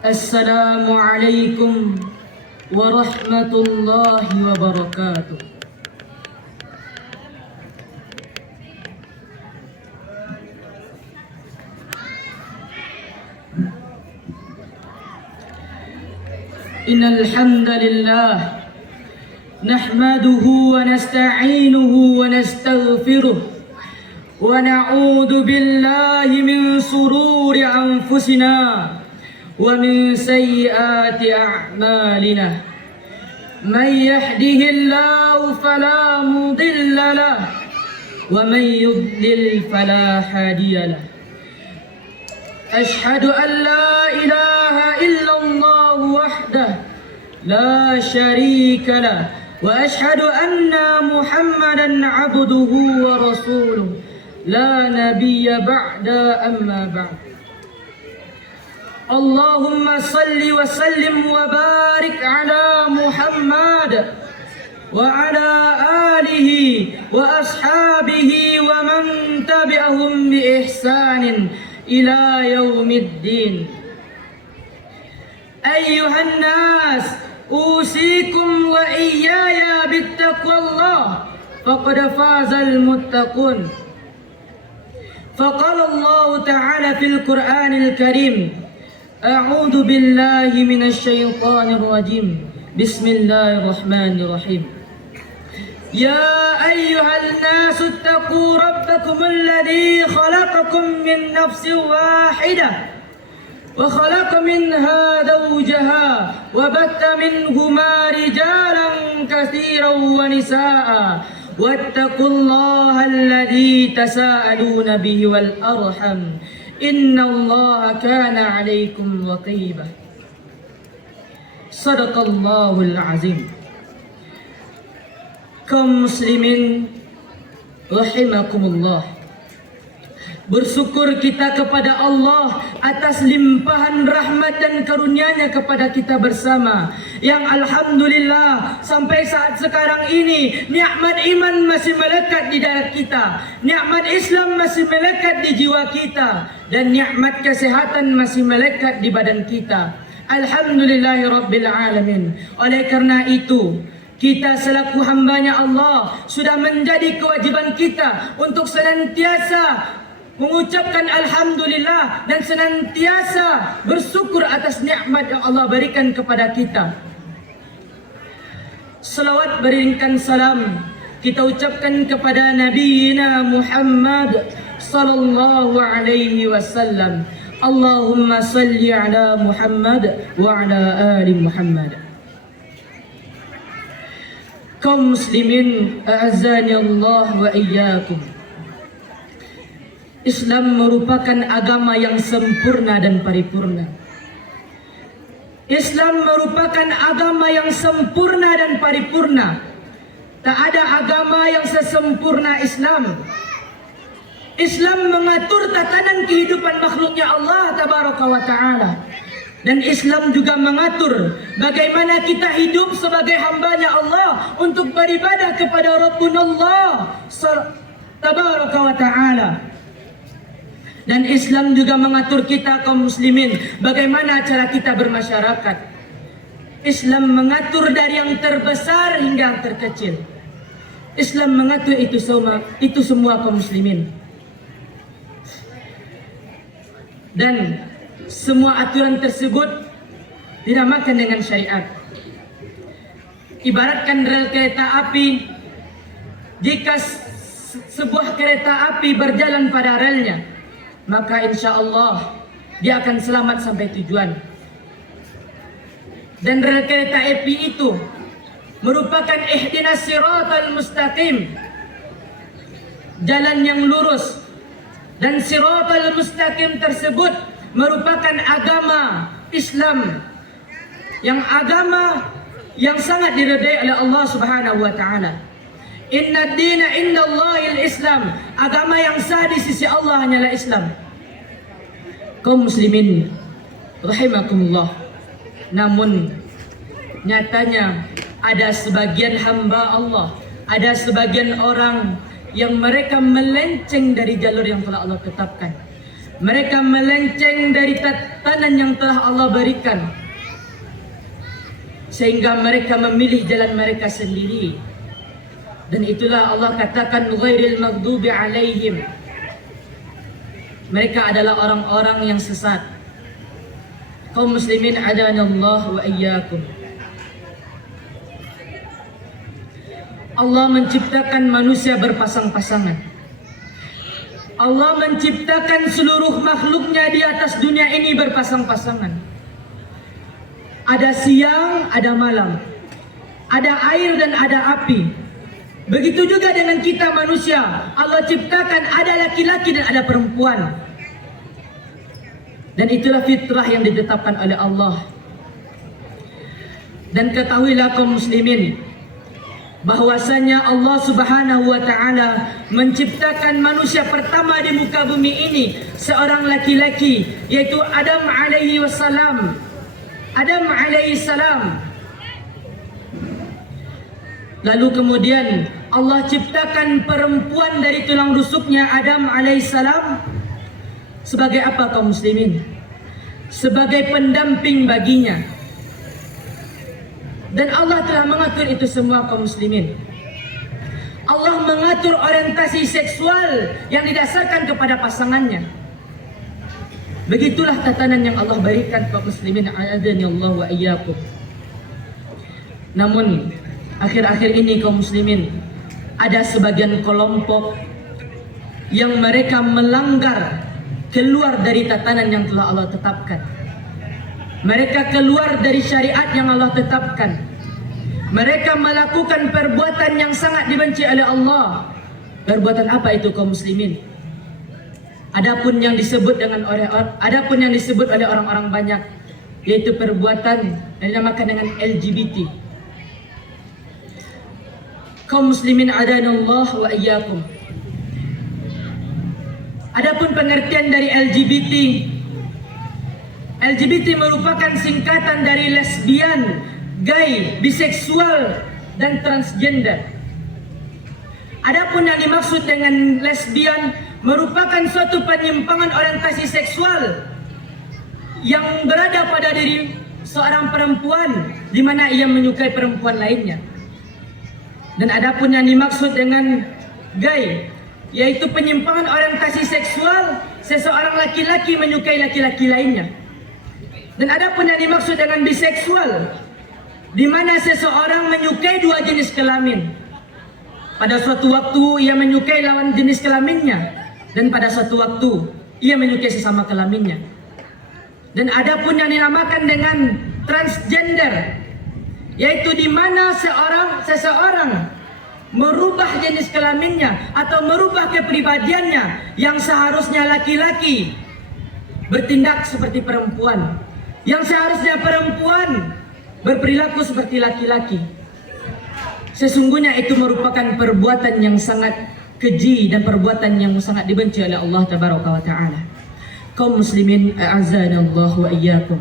Assalamualaikum warahmatullahi wabarakatuh. Innal hamdalillah nahmaduhu wa nasta'inuhu wa nastaghfiruh wa na'udzu billahi min sururi anfusina wa min sayyiati a'malina. Man yahdihillahu fala mudilla lahu wa man yudlil fala hadiya lahu. Ashhadu an la ilaha illallah wahdahu la syarika lahu wa ashhadu anna Muhammadan abduhu wa rasuluh la nabiyya ba'da amma ba'd. Allahumma salli wa sallim wa barik ala Muhammad wa ala alihi wa ashabihi wa man tabi'ahum bi ihsanin ila yaumiddin. Ayyuhan nas, usikum wa iyaya bittaqwallah faqad fazal muttaqun. Faqala Allah Ta'ala fil Qur'anil Karim, a'udzu billahi minasy syaithanir rajim. Bismillahirrahmanirrahim. Ya ayyuhan nasu ittaqu rabbakum alladhi khalaqakum min nafsin wahidah wa khalaqa minha zawjaha wa batta minhuma rijalan katsiran wa nisaa'a wattaqullaha alladhi tasaaluna bihi wal arham innallaha kana 'alaykum raqiba. Sadaqallahul azim. Kaum muslimin rahimakumullah, bersyukur kita kepada Allah atas limpahan rahmat dan karunia-Nya kepada kita bersama, yang alhamdulillah sampai saat sekarang ini nikmat iman masih melekat di dada kita, nikmat Islam masih melekat di jiwa kita, dan nikmat kesehatan masih melekat di badan kita. Alhamdulillahirabbil alamin. Oleh karena itu, kita selaku hambanya Allah sudah menjadi kewajiban kita untuk senantiasa mengucapkan alhamdulillah dan senantiasa bersyukur atas nikmat yang Allah berikan kepada kita. Salawat beriringkan salam kita ucapkan kepada Nabiina Muhammad sallallahu alaihi wasallam. Allahumma salli ala Muhammad wa ala ali Muhammad. Kaum muslimin a'azzani Allah wa iyyakum. Islam merupakan agama yang sempurna dan paripurna. Islam merupakan agama yang sempurna dan paripurna. Tak ada agama yang sesempurna Islam. Islam mengatur tatanan kehidupan makhluknya Allah tabaraka wa ta'ala. Dan Islam juga mengatur bagaimana kita hidup sebagai hambanya Allah untuk beribadah kepada Rabbunallah tabaraka wa ta'ala. Dan Islam juga mengatur kita kaum muslimin bagaimana cara kita bermasyarakat. Islam mengatur dari yang terbesar hingga yang terkecil. Islam mengatur itu semua kaum muslimin. Dan semua aturan tersebut dinamakan dengan syariat. Ibaratkan rel kereta api, jika sebuah kereta api berjalan pada relnya, maka insya Allah dia akan selamat sampai tujuan. Dan rel kereta api itu merupakan ihdinas siratal mustaqim, jalan yang lurus. Dan siratal mustaqim tersebut merupakan agama Islam, yang agama yang sangat diridai oleh Allah Subhanahu wa taala. Inna dina indallahil Islam, agama yang sah di sisi Allah hanyalah Islam. Kaum muslimin rahimakumullah, namun nyatanya ada sebagian hamba Allah, ada sebagian orang yang mereka melenceng dari jalur yang telah Allah tetapkan. Mereka melenceng dari tatanan yang telah Allah berikan, sehingga mereka memilih jalan mereka sendiri. Dan itulah Allah katakan ghairil maghdubi alaihim. Mereka adalah orang-orang yang sesat. Kaum muslimin adanallahu wa iyyakum. Allah menciptakan manusia berpasang-pasangan. Allah menciptakan seluruh makhluknya di atas dunia ini berpasang-pasangan. Ada siang, ada malam. Ada air dan ada api. Begitu juga dengan kita manusia. Allah ciptakan ada laki-laki dan ada perempuan. Dan itulah fitrah yang ditetapkan oleh Allah. Dan ketahuilah kaum muslimin, bahwasanya Allah Subhanahu wa taala menciptakan manusia pertama di muka bumi ini seorang laki-laki, yaitu Adam alaihi wassalam. Adam alaihi salam. Lalu kemudian Allah ciptakan perempuan dari tulang rusuknya Adam alaihissalam. Sebagai apa kaum muslimin? Sebagai pendamping baginya. Dan Allah telah mengatur itu semua kaum muslimin. Allah mengatur orientasi seksual yang didasarkan kepada pasangannya. Begitulah tatanan yang Allah berikan kaum muslimin, a'adzani Allah wa iyyakum. Namun akhir-akhir ini kaum muslimin, ada sebagian kelompok yang mereka melanggar, keluar dari tatanan yang telah Allah tetapkan. Mereka keluar dari syariat yang Allah tetapkan. Mereka melakukan perbuatan yang sangat dibenci oleh Allah. Perbuatan apa itu kaum muslimin? Adapun yang disebut oleh orang-orang banyak, yaitu perbuatan yang dinamakan dengan LGBT. Kaum muslimin adanallah wa iyyakum. Adapun pengertian dari LGBT, LGBT merupakan singkatan dari lesbian, gay, biseksual, dan transgender. Adapun yang dimaksud dengan lesbian merupakan suatu penyimpangan orientasi seksual yang berada pada diri seorang perempuan, di mana ia menyukai perempuan lainnya. Dan adapun yang dimaksud dengan gay, yaitu penyimpangan orientasi seksual seseorang laki-laki menyukai laki-laki lainnya. Dan adapun yang dimaksud dengan biseksual, di mana seseorang menyukai dua jenis kelamin. Pada suatu waktu ia menyukai lawan jenis kelaminnya, dan pada suatu waktu ia menyukai sesama kelaminnya. Dan adapun yang dinamakan dengan transgender, yaitu di mana seseorang merubah jenis kelaminnya atau merubah kepribadiannya, yang seharusnya laki-laki bertindak seperti perempuan, yang seharusnya perempuan berperilaku seperti laki-laki. Sesungguhnya itu merupakan perbuatan yang sangat keji dan perbuatan yang sangat dibenci oleh Allah Tabaraka wa Ta'ala. Kaum muslimin a'azzanallahu wa iyyakum.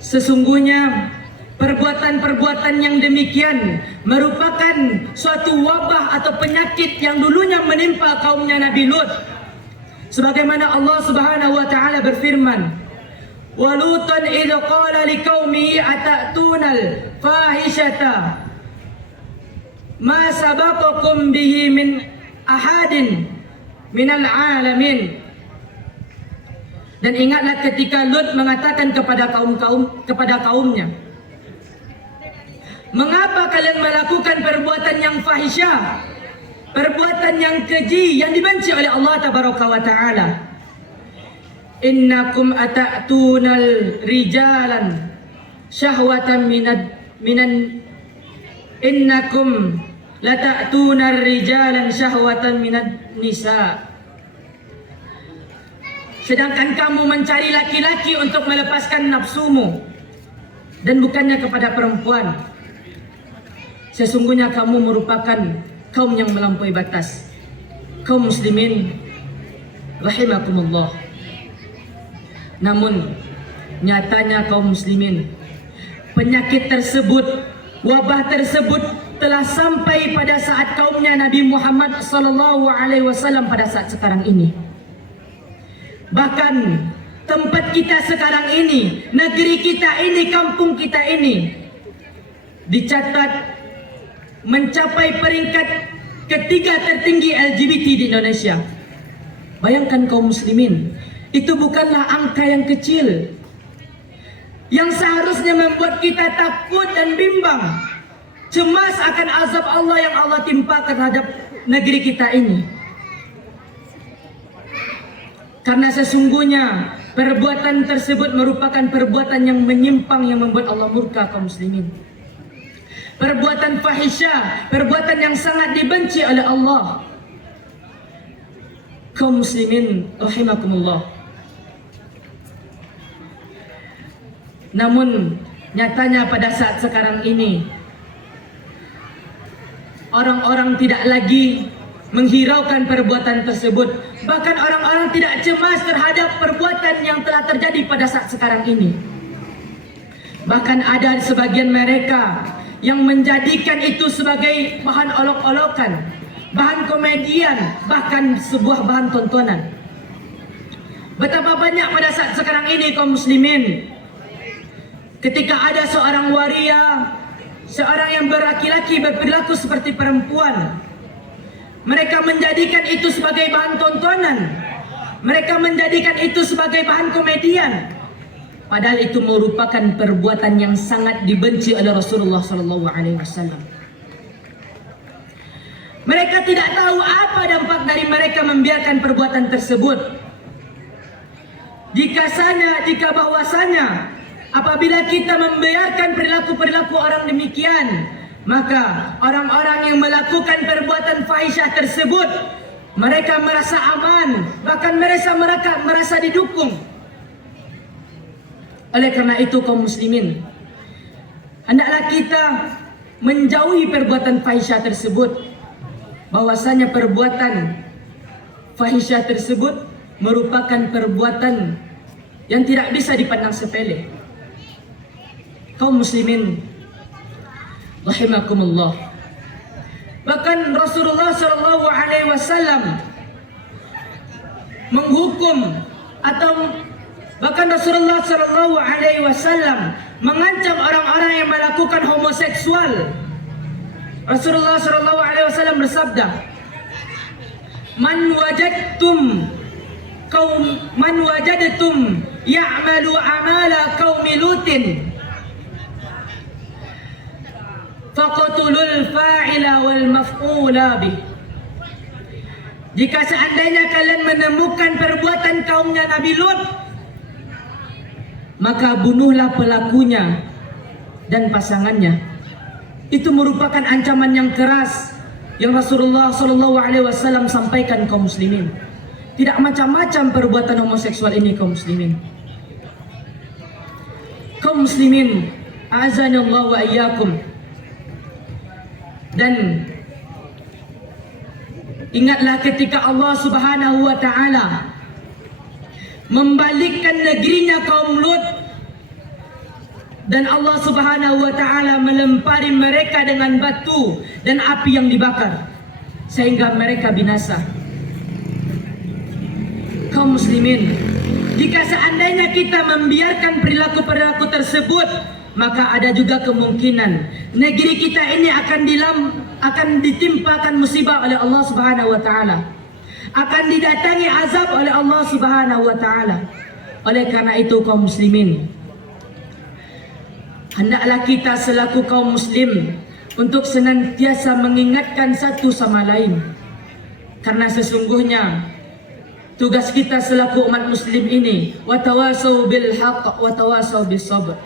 Sesungguhnya perbuatan-perbuatan yang demikian merupakan suatu wabah atau penyakit yang dulunya menimpa kaumnya Nabi Lut. Sebagaimana Allah Subhanahu wa taala berfirman, "Wa Lutan idh qala liqaumihi atatuna al-fahishata ma sabaqakum bihi min ahadin minal alamin." Dan ingatlah ketika Lut mengatakan kepada kaumnya, "Mengapa kalian melakukan perbuatan yang fahisyah, perbuatan yang keji yang dibenci oleh Allah Tabaraka wa Ta'ala? Innakum ata'tunal rijalan syahwatan innakum lata'tunar rijalan syahwatan minad nisa." Sedangkan kamu mencari laki-laki untuk melepaskan nafsumu, dan bukannya kepada perempuan. Sesungguhnya kamu merupakan kaum yang melampaui batas. Kaum muslimin rahimakumullah. Namun Nyatanya kaum muslimin, penyakit tersebut, wabah tersebut telah sampai pada saat kaumnya Nabi Muhammad SAW pada saat sekarang ini. Bahkan tempat kita sekarang ini, negeri kita ini, kampung kita ini dicatat mencapai peringkat ketiga tertinggi LGBT di Indonesia. Bayangkan kaum muslimin, itu bukanlah angka yang kecil yang seharusnya membuat kita takut dan bimbang, cemas akan azab Allah yang Allah timpakan terhadap negeri kita ini. Karena sesungguhnya perbuatan tersebut merupakan perbuatan yang menyimpang yang membuat Allah murka kaum muslimin. Perbuatan fahisyah, perbuatan yang sangat dibenci oleh Allah. Kaum muslimin rahimakumullah. Namun nyatanya pada saat sekarang ini orang-orang tidak lagi menghiraukan perbuatan tersebut. Bahkan orang-orang tidak cemas terhadap perbuatan yang telah terjadi pada saat sekarang ini. Bahkan ada sebagian mereka yang menjadikan itu sebagai bahan olok-olokan, bahan komedian, bahkan sebuah bahan tontonan. Betapa banyak pada saat sekarang ini kaum muslimin, ketika ada seorang waria, seorang yang berlaki-laki berperilaku seperti perempuan, mereka menjadikan itu sebagai bahan tontonan, mereka menjadikan itu sebagai bahan komedian. Padahal itu merupakan perbuatan yang sangat dibenci oleh Rasulullah SAW. Mereka tidak tahu apa dampak dari mereka membiarkan perbuatan tersebut. Jika bahwasanya apabila kita membiarkan perilaku-perilaku orang demikian, maka orang-orang yang melakukan perbuatan fahisyah tersebut, mereka merasa aman, bahkan merasa didukung. Oleh karena itu kaum muslimin, hendaklah kita menjauhi perbuatan fahisyah tersebut. Bahwasanya perbuatan fahisyah tersebut merupakan perbuatan yang tidak bisa dipandang sepele. Kaum muslimin rahimakumullah. Bahkan Rasulullah SAW menghukum atau bahkan Rasulullah SAW mengancam orang-orang yang melakukan homoseksual. Rasulullah SAW bersabda, Man wajadtum ya'malu amala qaumi Lutin faqtulul fa'ila wal maf'ula bih. Jika seandainya kalian menemukan perbuatan kaumnya Nabi Lut, maka bunuhlah pelakunya dan pasangannya. Itu merupakan ancaman yang keras yang Rasulullah SAW sampaikan kaum muslimin. Tidak macam-macam perbuatan homoseksual ini kaum muslimin. Kaum muslimin, a'azanallahu wa iyyakum. Dan ingatlah ketika Allah Subhanahu wa taala membalikkan negerinya kaum Lut, dan Allah Subhanahu wa taala melempari mereka dengan batu dan api yang dibakar sehingga mereka binasa. Kaum muslimin, jika seandainya kita membiarkan perilaku-perilaku tersebut, maka ada juga kemungkinan negeri kita ini akan ditimpakan musibah oleh Allah Subhanahu wa taala, akan didatangi azab oleh Allah Subhanahu wa taala. Oleh karena itu kaum muslimin, hendaklah kita selaku kaum muslim untuk senantiasa mengingatkan satu sama lain. Karena sesungguhnya tugas kita selaku umat muslim ini, watawasau bil haqq watawasau bis sabr.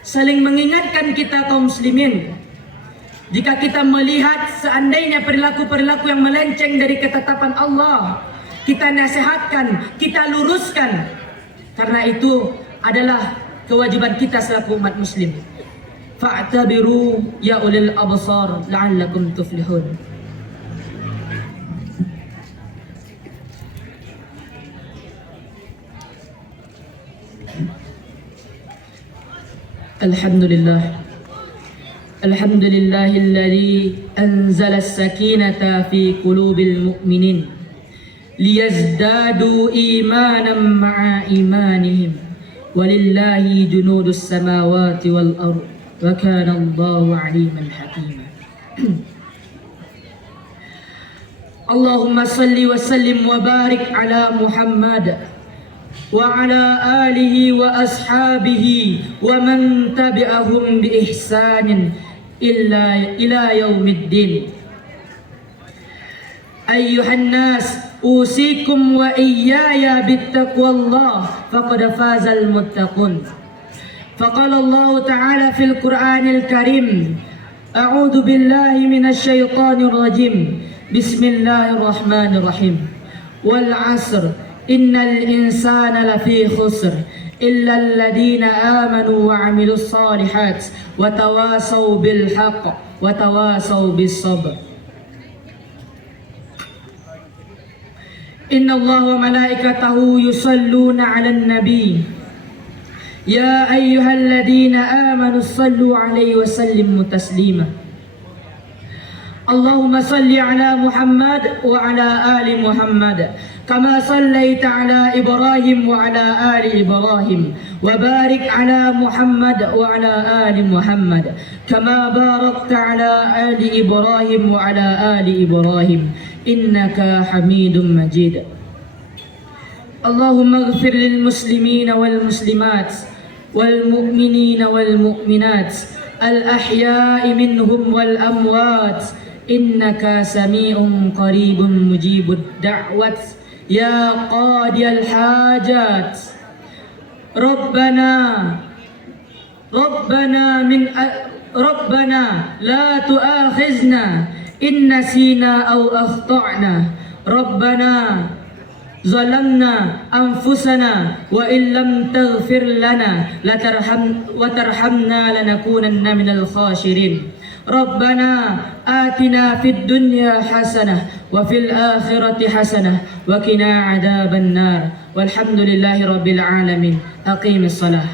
Saling mengingatkan kita kaum muslimin. Jika kita melihat seandainya perilaku-perilaku yang melenceng dari ketetapan Allah, kita nasihatkan, kita luruskan. Karena itu adalah kewajiban kita selaku umat muslim. Fa'tabiru ya ulil absar la'allakum tuflihun. Alhamdulillah. Alhamdulillahilladzi anzala as-sakinata fi qulubil mu'minin liyazdadu imanan ma'a imanihim walillahi junudus samawati wal ard wa kana Allahu aliman hakima. Allahumma salli wa sallim wa barik ala Muhammad wa ala alihi wa ashabihi wa man tabi'ahum bi ihsanin ila yaumiddin. Ayyuhan nas, usikum wa iyaya bittaqwallah faqad fazal muttaqun. Faqala Allah Ta'ala fil Qur'anil Karim, a'udzu billahi minasy syaithanir rajim. Bismillahirrahmanirrahim. Wal 'asr, innal insana lafi khusr illa alladhina amanu wa 'amilus solihat wa tawasaw bil haqq wa tawasaw bis sabr. Inna Allaha wa malaikatahu yusalluna 'alan nabi ya ayyuhalladhina amanu sallu 'alaihi wa sallimu taslima. Allahumma salli 'ala Muhammad wa 'ala ali Muhammad kama sallaita 'ala Ibrahim wa 'ala ali Ibrahim wa barik 'ala Muhammad wa 'ala ali Muhammad kama barakta 'ala ali Ibrahim wa 'ala ali Ibrahim innaka Hamidum Majid. Allahumma ighfir lil muslimina wal muslimat wal mu'minina wal mu'minat al ahya'i minhum wal amwat innaka sami'un qaribun mujibud da'wat ya qadiyal hajat. Rabbana la tu'akhizna in nasina aw akhta'na. Rabbana zalamna anfusana wa in lam taghfir lana wa tarhamna lanakunanna minal khasirin. Rabbana atina fid dunya hasanah wa fil akhirati hasanah wa qina adzaban nar. Walhamdulillahi rabbil alamin. Aqimis salah.